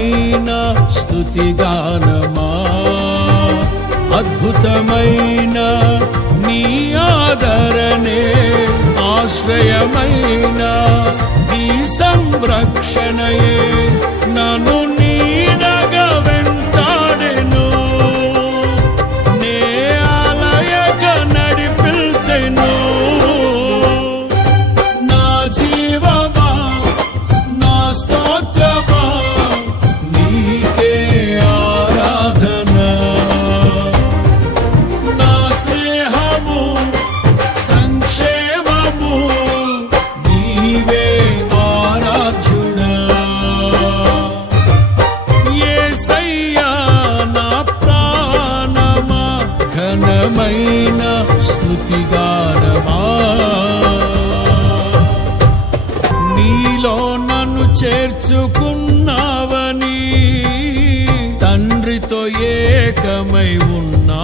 ఘనమైన స్తుతిగానమా అద్భుతమైన నీ ఆదరణే ఆశ్రయమైన నీ సంరక్షణయే నన్ను నీడగా వెంటాడెను నే ఆలయక నడిపించెను నా జీవమా నా స్తోత్రమా నీకే ఆరాధన నా స్నేహము సంక్షేమము నీవే ఆరాధ్యుడా యేసయ్యా నా ప్రాణమా ఘనమైన స్తుతిగానమా నీలో నన్ను చేర్చుకున్నావని తండ్రితో ఏకమై ఉన్నా